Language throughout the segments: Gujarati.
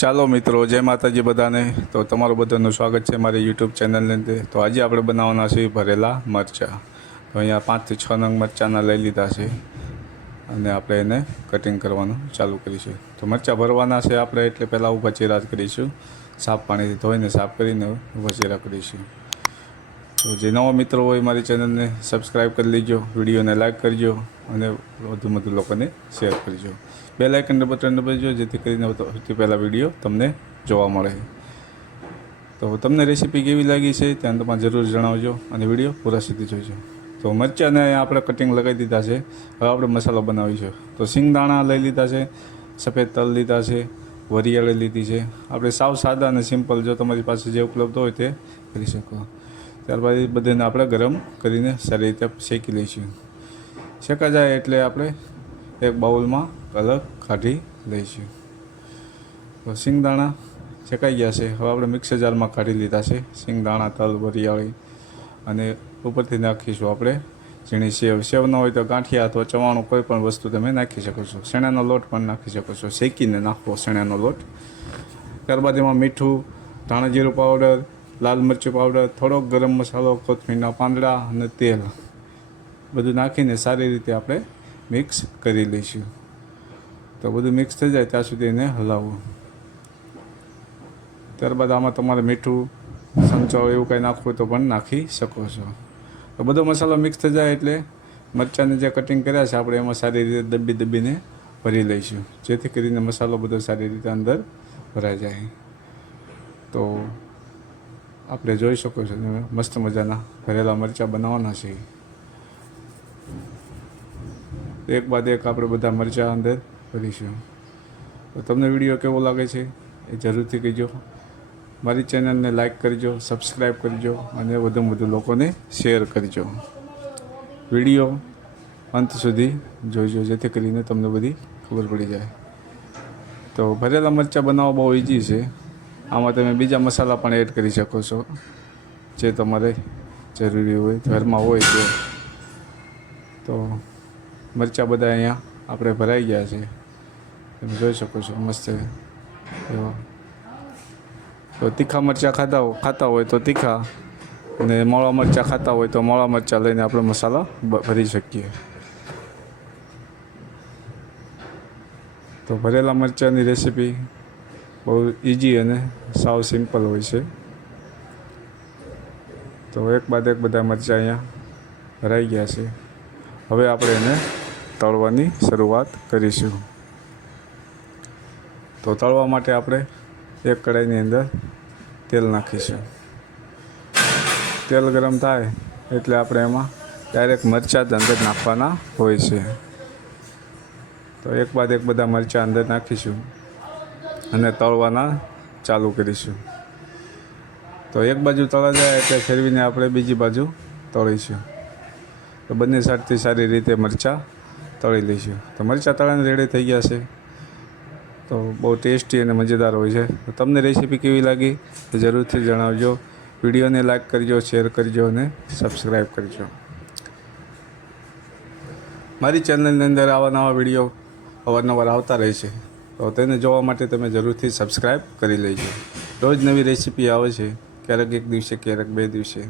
ચાલો મિત્રો, જય માતાજી બધાને। તો તમારું બધાનું સ્વાગત છે મારી યુટ્યુબ ચેનલની અંદર। તો આજે આપણે બનાવવાના છે ભરેલા મરચાં। તો અહીંયા 5 થી 6 નંગ મરચાંના લઈ લીધા છે અને આપણે એને કટિંગ કરવાનું ચાલુ કરીશું। તો મરચાં ભરવાના છે આપણે, એટલે પહેલાં ઊભા ચીરા કરીશું। સાફ પાણીથી ધોઈને સાફ કરીને ઊભા ચીરા કરીશું। તો જે નવા મિત્રો હોય મારી ચેનલને સબસ્ક્રાઈબ કરી લેજો, વિડીયોને લાઈક કરજો અને વધુ લોકોને શેર કરજો। બેલ આઇકનને બટન દબાવજો જેથી કરીને સૌથી પહેલાં વિડીયો તમને જોવા મળે। તો તમને રેસીપી કેવી લાગી છે ત્યાં તમારે જરૂર જણાવજો અને વિડીયો પૂરા સુધી જોજો। તો મરચાંને આપણે કટિંગ લગાવી દીધા છે। હવે આપણે મસાલો બનાવીશું। તો સિંગદાણા લઈ લીધા છે, સફેદ તલ લીધા છે, વરિયાળી લીધી છે। આપણે સાવ સાદા અને સિમ્પલ, જો તમારી પાસે જે ઉપલબ્ધ હોય તે કરી શકો। ત્યારબાદ એ બધાને આપણે ગરમ કરીને સારી રીતે શેકી લઈશું। શેકા જાય એટલે આપણે એક બાઉલમાં અલગ કાઢી લઈશું। તો સિંગદાણા શેકાઈ ગયા છે। હવે આપણે મિક્સર જારમાં કાઢી લીધા છે સિંગદાણા, તલ, વરિયાળી અને ઉપરથી નાખીશું આપણે ઝીણી સેવ। સેવ ન હોય તો ગાંઠિયા અથવા ચવાણું કોઈ પણ વસ્તુ તમે નાખી શકો છો। શેણાનો લોટ પણ નાખી શકો છો, શેકીને નાખવો શેણાનો લોટ। ત્યારબાદ એમાં મીઠું, ધાણા જીરું પાવડર, લાલ મરચું પાવડર, થોડોક ગરમ મસાલો, કોથમીરના પાંદડા અને તેલ બધું નાખીને સારી રીતે આપણે મિક્સ કરી લઈશું। તો બધું મિક્સ થઈ જાય ત્યાં સુધી એને હલાવવું। ત્યારબાદ આમાં તમારે મીઠું, સંચો એવું કંઈ નાખવું તો પણ નાખી શકો છો। તો બધો મસાલો મિક્સ થઈ જાય એટલે મરચાંને જે કટિંગ કર્યા છે આપણે એમાં સારી રીતે દબીને ભરી લઈશું, જેથી કરીને મસાલો બધો સારી રીતે અંદર ભરાઈ જાય। તો આપણે જોઈ શકો છો મસ્ત મજાના ભરેલા મરચાં બનાવવાના છે। એક બાદ એક આપણે બધા મરચાં અંદર ભરીશું। તો તમને વિડીયો કેવો લાગે છે એ જરૂરથી કહેજો। મારી ચેનલને લાઈક કરજો, સબસ્ક્રાઈબ કરજો અને વધુ લોકોને શેર કરજો। વિડીયો અંત સુધી જોઈજો જેથી કરીને તમને બધી ખબર પડી જાય। તો ભરેલા મરચાં બનાવવા બહુ ઇઝી છે। આમાં તમે બીજા મસાલા પણ એડ કરી શકો છો જે તમારે જરૂરી હોય, ઘરમાં હોય તે। તો મરચાં બધા અહીંયા આપણે ભરાઈ ગયા છે, તમે જોઈ શકો છો મસ્ત એવા। તો તીખા મરચાં ખાતા હોય તો તીખા, અને મોળા મરચાં ખાતા હોય તો મોળા મરચાં લઈને આપણે મસાલા ભરી શકીએ। તો ભરેલા મરચાંની રેસીપી બહુ ઇઝી અને સાવ સિમ્પલ હોય છે। તો એક બાદ એક બધા મરચાં અહીંયા ભરાઈ ગયા છે। હવે આપણે એને તળવાની શરૂઆત કરીશું। તો તળવા માટે આપણે એક કઢાઈની અંદર તેલ નાખીશું। તેલ ગરમ થાય એટલે આપણે એમાં ડાયરેક્ટ મરચાં જ અંદર નાખવાના હોય છે। તો એક બાદ એક બધા મરચાં અંદર નાખીશું અને તળવાના ચાલુ કરીશું। તો એક બાજુ તળા જાય એટલે ફેરવીને આપણે બીજી બાજુ તળીશું। તો બંને સાઈડથી સારી રીતે મરચાં તળી લઈશું। તો મરચાં તળાને રેડી થઈ ગયા છે। તો બહુ ટેસ્ટી અને મજેદાર હોય છે। તો તમને રેસીપી કેવી લાગી તો જરૂરથી જણાવજો। વિડીયોને લાઈક કરજો, શેર કરજો અને સબસ્ક્રાઈબ કરજો। મારી ચેનલની અંદર આવા નવા વિડીયો અવારનવાર આવતા રહે છે, તો તેને જોવા માટે તમે જરૂરથી સબસ્ક્રાઈબ કરી લેજો। રોજ નવી રેસીપી આવે છે, ક્યારેક એક દિવસે, ક્યારેક 2 દિવસે।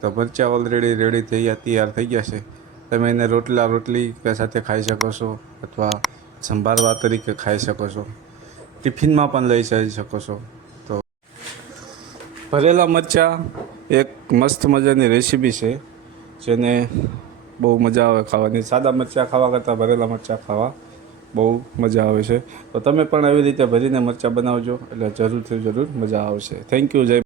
તો મરચાં ઓલરેડી રેડી તૈયાર થઈ ગયા છે। તમે એને રોટલી સાથે ખાઈ શકો છો અથવા સંભારવા તરીકે ખાઈ શકો છો, ટિફિનમાં પણ લઈ જઈ શકો છો। તો ભરેલા મરચાં એક મસ્ત મજાની રેસીપી છે જેને બહુ મજા આવે ખાવાની। સાદા મરચાં ખાવા કરતાં ભરેલા મરચાં ખાવા બહુ મજા આવે છે। તો તમે પણ એવી રીતે ભરીને મરચાં બનાવજો એટલે જરૂર મજા આવશે। થેન્ક યુ, જય